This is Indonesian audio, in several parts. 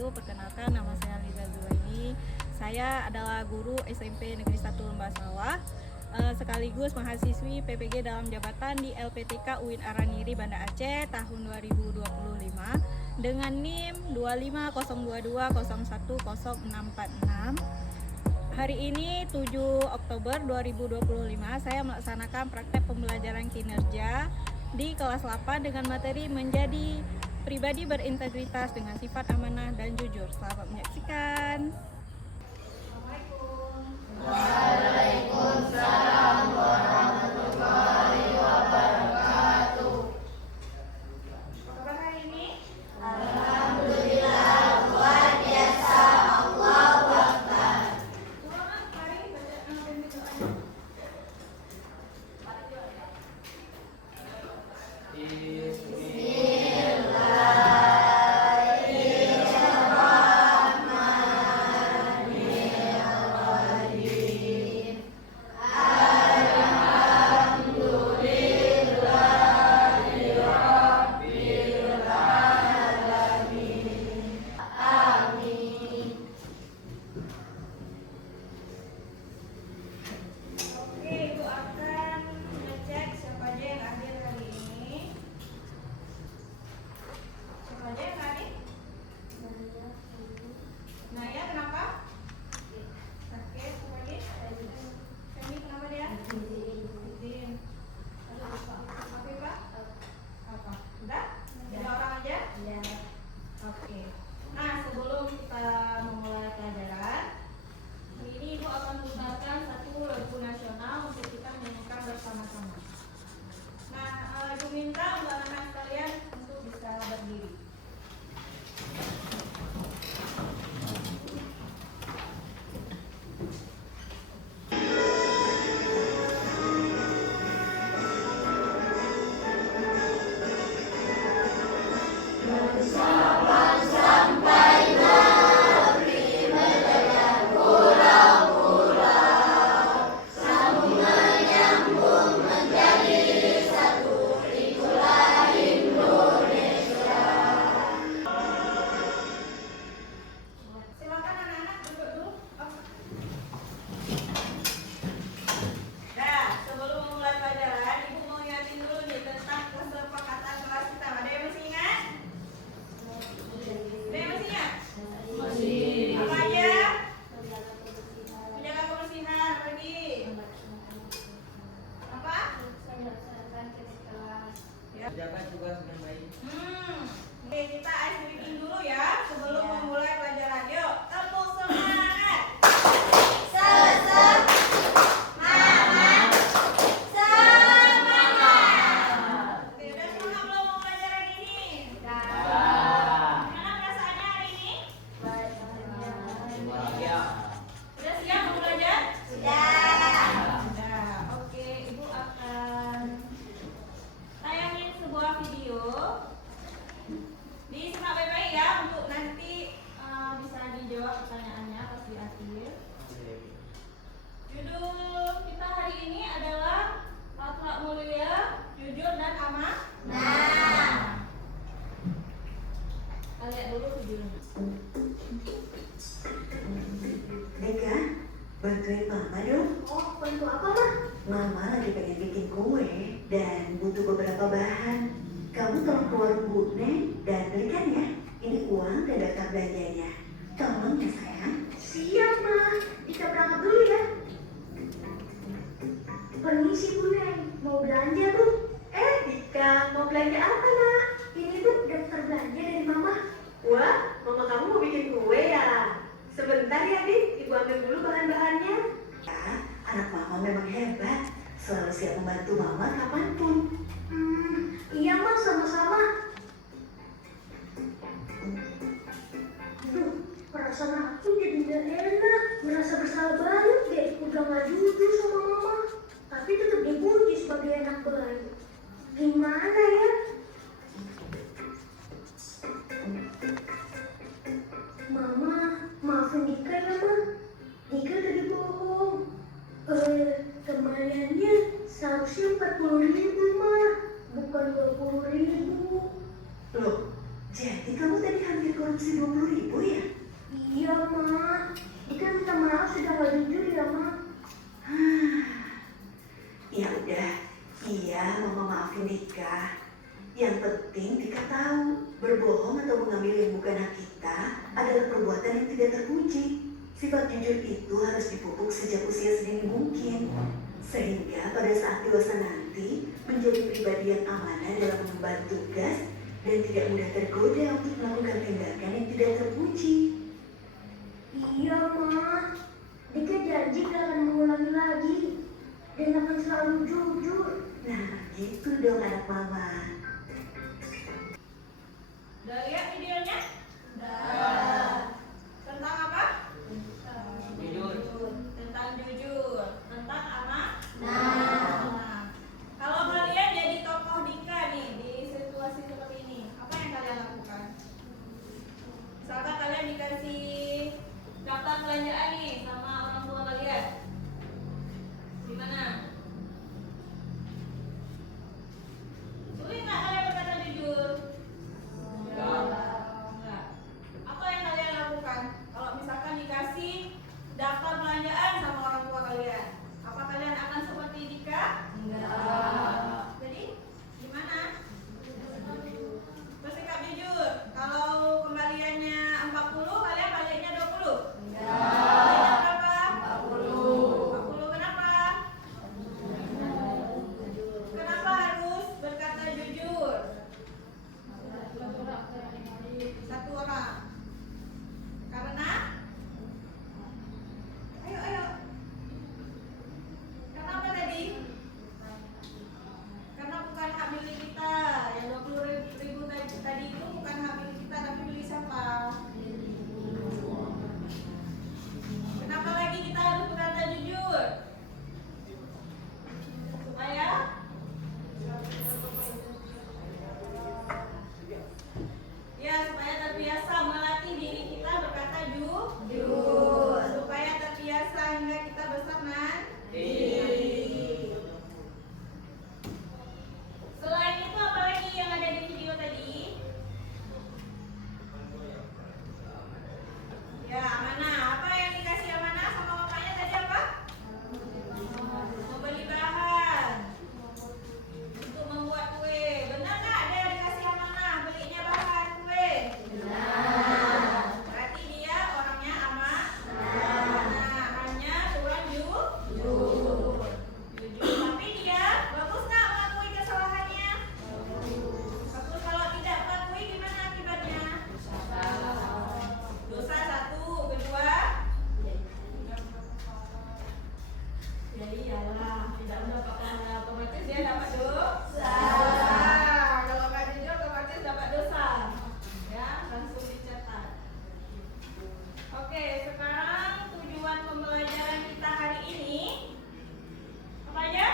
wabarakatuh. Perkenalkan, nama saya Liza Zuwaini. Saya adalah guru SMP Negeri 1 Lembah Sawah, sekaligus mahasiswi PPG dalam jabatan di LPTK UIN Araniri Banda Aceh tahun 2025 dengan NIM 25022010646. Hari ini 7 Oktober 2025 saya melaksanakan praktek pembelajaran kinerja di kelas 8 dengan materi menjadi pribadi berintegritas dengan sifat amanah dan jujur. Selamat menyaksikan. Assalamualaikum. Waalaikumsalam warahmatullahi wabarakatuh. Apa kabar hari ini? Alhamdulillah, luar biasa. Allahu Akbar. Mari baca doanya. Oke, Ibu akan ngecek siapa aja yang hadir hari ini. Siapa aja yang hadir? Naya, kenapa? Sakit, siapa lagi? Femi, kenapa dia? Izin. Apa, Pak? Apa? Udah? Tiga orang aja? Iya. Oke. Nah, sebelum kita memulai pelajaran, hari ini Ibu akan memutarkan satu lagu nasional untuk kita menyanyikan bersama-sama. Nah, Ibu minta untuk anak-anak sekalian untuk bisa berdiri. Silakan anak-anak duduk dulu. Nah, sebelum memulai pelajaran, Ibu mau ingatin dulu nih tentang kesepakatan kelas kita. Ada yang masih ingat? Ada yang masih ingat? Apa aja? Menjaga kebersihan. Apa lagi? Apa? Ya. Jaga tugas dengan baik. Oke, kita ice breaking dulu ya sebelum memulai pelajaran. Yuk, tepuk semangat. Semangat. Oke, udah semangat belum mau pelajaran ini? Ya. Gimana perasaannya hari ini? Ya. Udah siap mau belajar? Sudah. Udah. Oke, Ibu akan tayangin sebuah video. Disimak baik-baik ya untuk nanti bisa dijawab pertanyaannya pas di akhir. Judul kita hari ini adalah akhlak mulia, jujur dan amanah. Kita lihat dulu videonya. Deka, bantuin Mama dong. Oh, bantu apa, Mah? Mama lagi pengen bikin kue dan butuh beberapa bahan. Kamu tolong keluar Bu Neng dan belikan ya. Ini uang dan daftar belanjanya. Tolong ya sayang. Siap, Mah. Kita berangkat dulu ya. Permisi, Bu Neng. Mau belanja, Bu? Dika, mau belanja apa, Nak? Ini tuh daftar belanja dari Mama. Wah, Mama kamu mau bikin kue ya? Sebentar ya, Dik. Ibu ambil dulu bahan-bahannya. Ya, anak Mama memang hebat. Selalu siap membantu Mama kapanpun. Iya, Mah, sama-sama. Duh, perasaan aku jadi gak enak. Merasa bersalah banget deh. Udah gak jujur sama Mama. Tapi tetap dipuji sebagai anak baik. Gimana ya? Mama, maafin Dika ya, Ma. Dika tadi bohong. Kembaliannya seharusnya 40.000, Ma. Bukan 20.000. Loh, Jadi kamu tadi hampir korupsi 20.000 ya? Iya, Ma. Dika minta maaf sudah nggak jujur ya, Ma. Ya udah, iya mama maafin Dika. Yang penting Dika tahu, berbohong atau mengambil yang bukan hak kita adalah perbuatan yang tidak terpuji. Sifat jujur itu harus dipupuk sejak usia sedini mungkin, sehingga pada saat dewasa nanti menjadi pribadi yang amanah dalam mengemban tugas dan tidak mudah tergoda untuk melakukan tindakan yang tidak terpuji. Iya, Ma. Dika janji gak akan mengulangi lagi dan akan selalu jujur. Nah, gitu dong anak mama. Udah lihat videonya? Udah. Tentang apa? Jujur. Tentang jujur. Tentang amanah. Nah, kalau kalian jadi tokoh Dika nih di situasi seperti ini, apa yang kalian lakukan? Misalkan kalian dikasih daftar belanjaan nih sama orang tua kalian, gimana? Sulit nggak kalian berkata jujur? Enggak. Apa yang kalian lakukan kalau misalkan dikasih daftar belanjaan sama orang tua kalian? Apa kalian akan seperti Dika? Enggak. Jadi gimana? Bersikap jujur. Kalau kembaliannya 40, kalian baliknya 20? Enggak. Baliknya berapa? 40. Kenapa? Kenapa harus berkata jujur? Satu orang. Karena? Ayo. Kenapa tadi? Karena bukan hak milik kita. Yang 20.000 tadi itu bukan hak milik kita, tapi milik siapa? Kenapa lagi kita harus berkata jujur? Supaya supaya terbiasa melatih diri kita berkata jujur. Supaya terbiasa hingga kita besar nanti. Selain itu apa lagi yang ada di video tadi? Ya, amanah. Apa yang dikasih amanah sama bapaknya tadi apa? Membeli bahan untuk membuat kue. Benar nggak ada yang dikasih amanah belinya bahan kue? Benar. Berarti dia orangnya amanah. Hanya Tuhan jujur. Tapi dia bagus nggak mengakui kesalahannya? Bagus. Kalau tidak mengakui gimana akibatnya? Dosa satu, kedua. Ya iyalah, tidak mendapat pahala otomatis dia dapat dosa. Kalau nggak jujur otomatis dapat dosa. Ya, langsung dicatat. Oke, sekarang tujuan pembelajaran kita hari ini apa aja?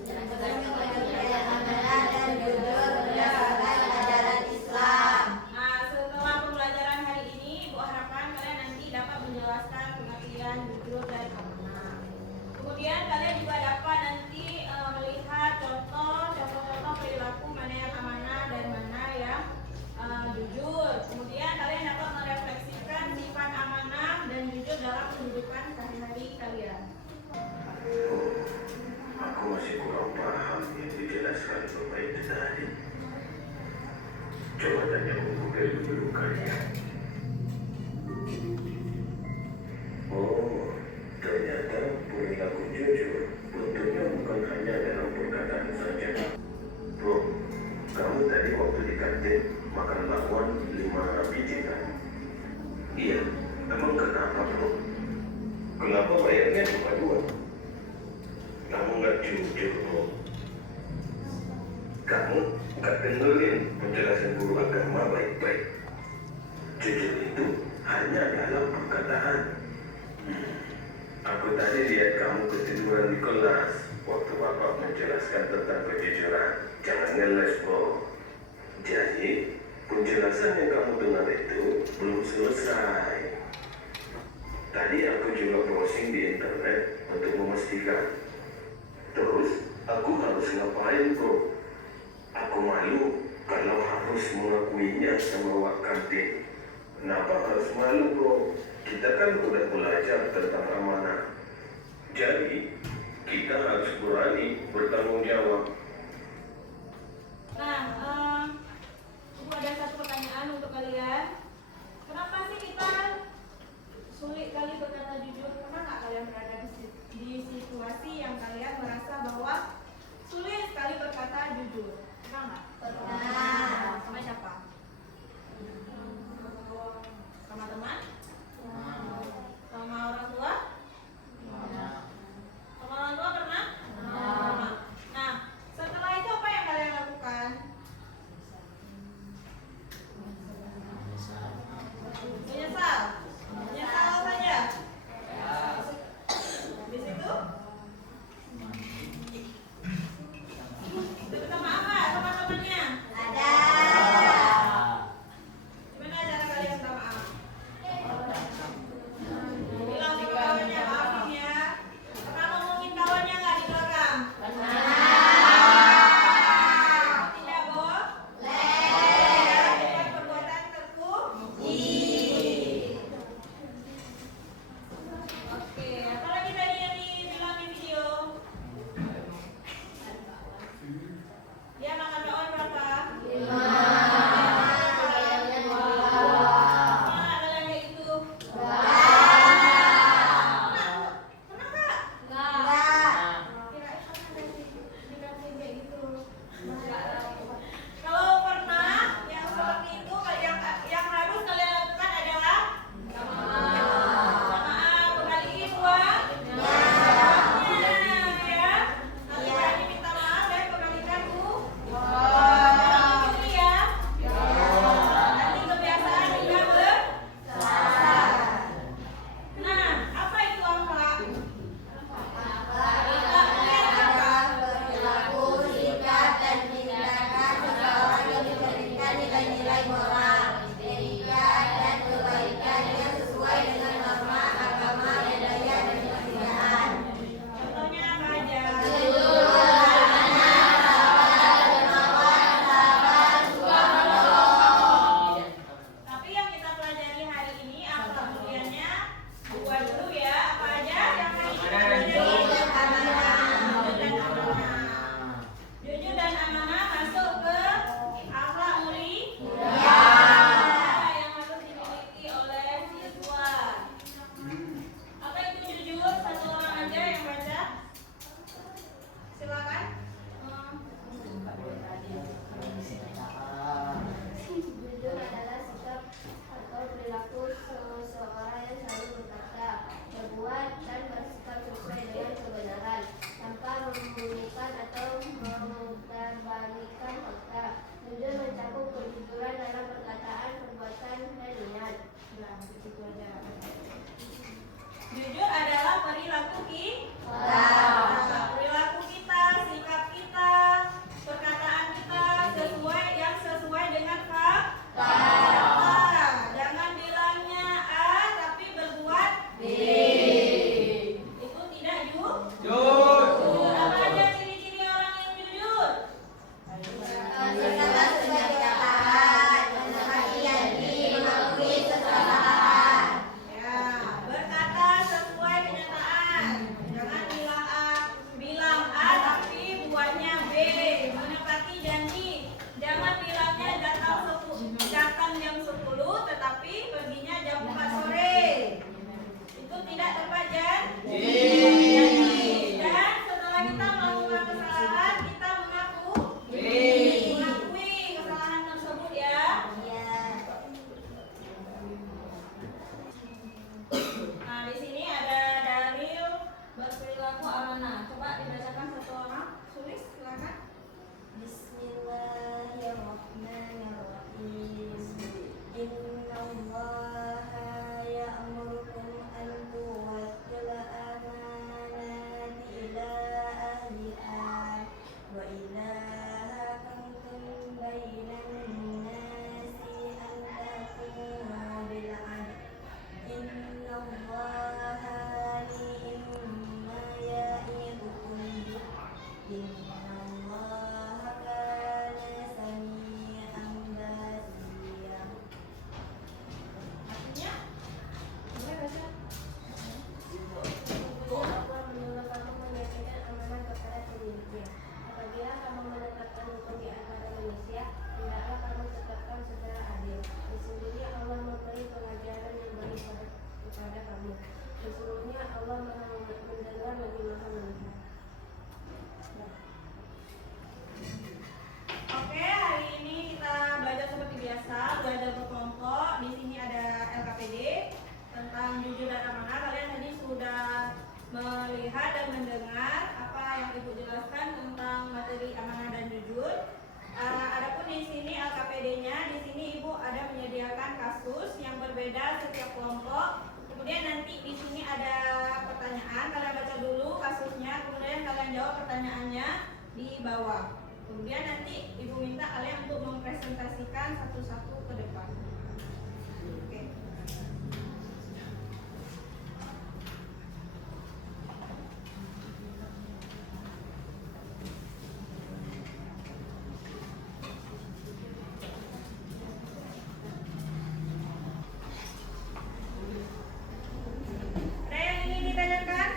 Nah, setelah pembelajaran hari ini, Ibu harapkan kalian nanti dapat menjelaskan pengertian jujur dan amanah. Kemudian kalian juga dapat nanti melihat contoh-contoh perilaku mana yang amanah dan mana yang jujur. Kemudian kalian dapat merefleksikan sifat amanah dan jujur dalam kehidupan sehari-hari kalian. Aku masih kurang paham yang dijelaskan Bapak itu tadi. Coba tanya buku dari guru kalian. Oh, ternyata perilaku jujur bentuknya bukan hanya dalam perkataan saja. Bro, kamu tadi waktu di kantin makan bakwan 5 biji kan? Iya, emang kenapa bro? Kenapa bayarnya cuma 2? Kamu nggak jujur bro. Kamu nggak dengerin penjelasan guru agama baik-baik. Jujur itu hanya dalam perkataan. Aku tadi lihat kamu ketiduran di kelas waktu Bapak menjelaskan tentang kejujuran. Jangan ngeles bro. Jadi penjelasan yang kamu dengar itu belum selesai. Tadi aku juga browsing di internet untuk memastikan. Terus aku harus ngapain bro? Aku malu kalau harus mengakuinya sama Wak Kantin. Kenapa harus malu, bro? Kita kan udah belajar tentang amanah. Jadi, kita harus berani bertanggung jawab. Nah, Ibu ada satu pertanyaan untuk kalian. Kenapa sih kita sulit kali berkata jujur? Pernah nggak kalian berada di situasi yang kalian merasa bahwa sulit sekali berkata jujur? Pernah nggak? Pernah. Sama siapa? Sama teman? Sama orang tua? Sama orang tua pernah? Pernah. Nah, setelah itu apa yang kalian lakukan? Menyesal? Menyesal saja? Habis itu? Minta maaf nggak teman-temannya? Ada. Gimana cara kalian minta maaf? Bilang sama kawannya, maafin ya. Pernah ngomongin kawannya nggak di belakang? Tidak boleh. Bukan perbuatan terpuji. Oke, apa lagi tadi yang dibilang di video? Dia makan daun berapa? 5. Pernah kalian kayak gitu? Pernah nggak? Kirain pernah kayak gitu. Kalau pernah yang seperti itu, yang harus kalian lakukan adalah maaf, kembaliin uang. Ya, nanti berani minta maaf dan kembalikan uang. Gitu ya. Nanti kebiasaan tidak bersalah. Nah, apa itu akhlak? Akhlak Perilaku, sikap, dan tindakan seseorang yang mencerminkan nilai-nilai moral, etika, dan kebaikan yang sesuai dengan norma agama, budaya, dan kebudayaan. contohnya apa aja? Jujur, amanah, sabar, dermawan, sabar, suka menolong. Tapi yang kita pelajari hari ini akhlak mulianya buat dulu ya. Apa aja yang hari ini kita pelajari? Jujur, amanah. Jujur dan amanah. Jujur dan amanah masuk ke akhlak mulia yang harus dimiliki oleh siswa. Apa itu jujur? Satu orang aja yang baca. Silakan. Jujur adalah sikap atau perilaku seseorang yang selalu berkata, berbuat, dan bersikap sesuai dengan kebenaran, tanpa membunyikan atau memutarbalikkan fakta. Jujur mencakup kejujuran dalam perkataan, perbuatan, dan niat. Jujur adalah perilaku kita, sikap kita, perkataan kita sesuai dengan fakta. Jangan bilangnya A tapi berbuat B. Itu tidak jujur. Apa aja ciri-ciri orang yang jujur? Berkata sesuai kenyataan, menepati janji, mengakui kesalahan. Ya, berkata sesuai kenyataan. melihat dan mendengar apa yang Ibu jelaskan tentang materi amanah dan jujur. Adapun di sini LKPD-nya, di sini Ibu ada menyediakan kasus yang berbeda setiap kelompok. Kemudian nanti di sini ada pertanyaan, kalian baca dulu kasusnya, kemudian kalian jawab pertanyaannya di bawah. Kemudian nanti Ibu minta kalian untuk mempresentasikan satu-satu ke depan. Oke. Ada yang ingin ditanyakan?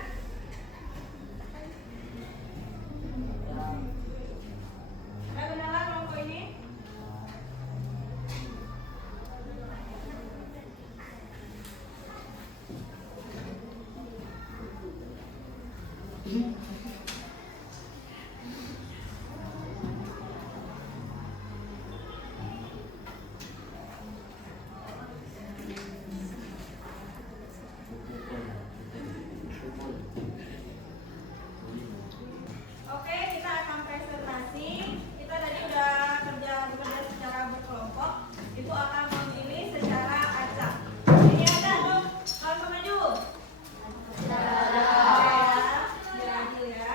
Ada kenalan kelompok ini? Oke, kita akan presentasi. Kita tadi udah bekerja secara berkelompok. Itu akan memilih secara acak. Ini ada dong, langsung maju. Biar adil ya.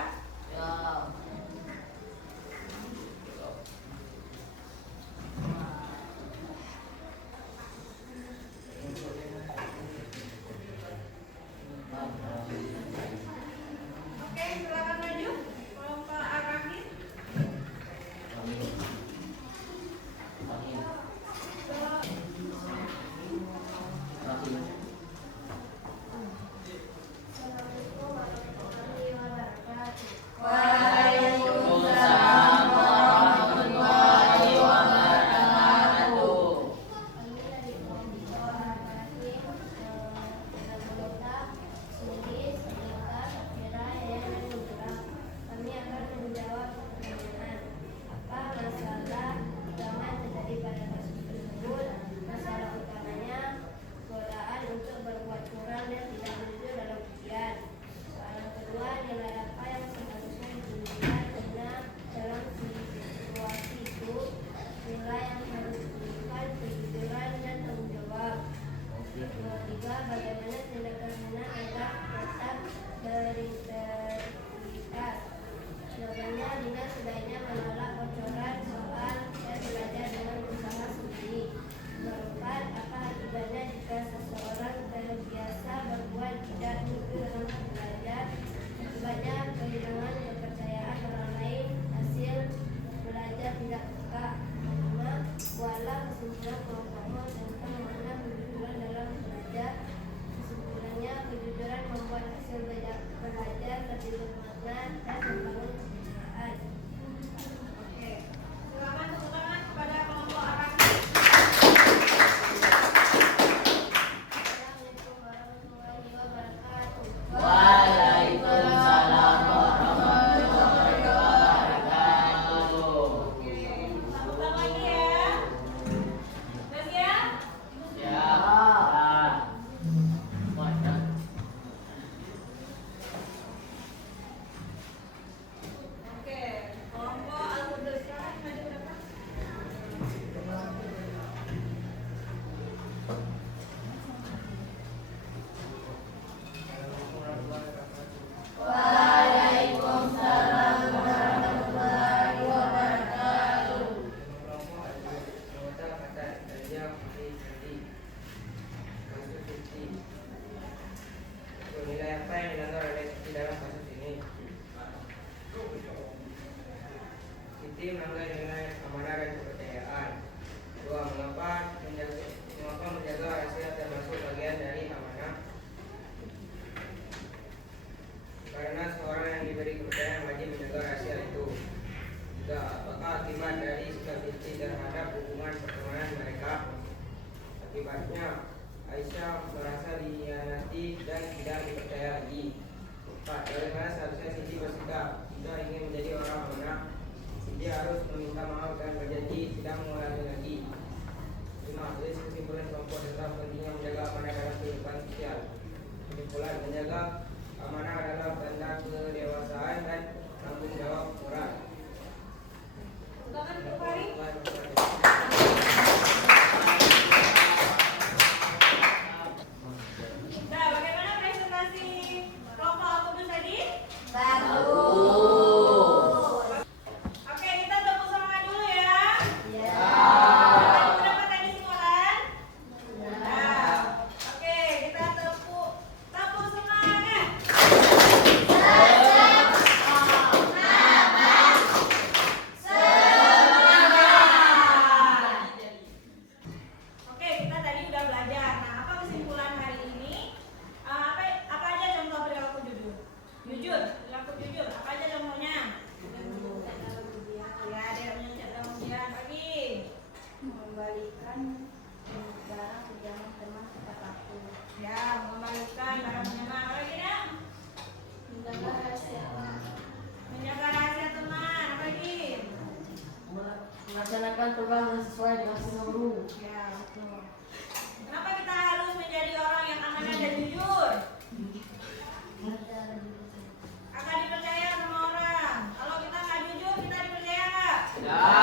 Oke, silakan maju. Kelompok Ar-Rahim. Assalamualaikum warahmatullahi wabarakatuh. Waalaikumsalam warahmatullahi wabarakatuh. Kami dari kelompok Ar-Rahim dengan anggota Suri, Sengketa, Sakira, Yaya, dan Nubra. Kami akan menjawab pertanyaan apa masalah utama yang terjadi pada kasus tersebut. Masalah utamanya godaan untuk berbuat curang dan tidak jujur dalam ujian. Soalan kedua, nilai apa yang seharusnya ditunjukkan karena dalam situasi itu nilai yang harus ditunjukkan kejujuran dan tanggung jawab. Yang ketiga, bagaimana tindakan Hana agar tetap berintegritas. Jawabannya, Lina sebaiknya menolak bocoran soal dan belajar dengan usaha sendiri. Keempat, apa akibatnya jika seseorang terbiasa berbuat tidak jujur dalam belajar? Akibatnya kehilangan kepercayaan orang lain, hasil belajar tidak peka. Kelima, buatlah kesimpulan kelompokmu tentang makna kejujuran dalam belajar. Kesimpulannya, kejujuran membuat hasil belajar lebih bermakna dan membangun kepercayaan. Oke. Silakan tepuk tangan kepada kelompok Ar-Rahim. Assalamualaikum warahmatullahi wabarakatuh. Waalaikumsalam warahmatullahi wabarakatuh. Oke. Satu lagi ya. Udah siap? Siap. Oke. Kelompok Al-Qudus silakan maju ke depan. Waalaikumsalam warahmatullahi wabarakatuh. Nilai apa yang dilanggar oleh Siti dalam kasus ini? Siti melanggar nilai amanah dan kepercayaan. Dua, mengapa menjaga rahasia termasuk bagian dari amanah? Karena seorang yang diberi kepercayaan wajib menjaga rahasia itu. Tiga, apakah akibat dari sikap Siti terhadap hubungan pertemanan mereka? Akibatnya Aisyah merasa dihianati dan tidak dipercaya lagi. 4. Bagaimana seharusnya Siti bersikap jika ingin menjadi orang amanah? Siti harus meminta maaf dan berjanji tidak mengulangi lagi. 5. Tulis kesimpulan kelompok tentang pentingnya menjaga amanah dalam kehidupan sosial. Kesimpulan, menjaga amanah adalah tanda Melaksanakan perbankan sesuai dengan sunnah guru. Ya, betul. Kenapa kita harus menjadi orang yang amanah dan jujur? Akan dipercaya sama orang. Kalau kita nggak jujur, kita dipercaya nggak? Ya.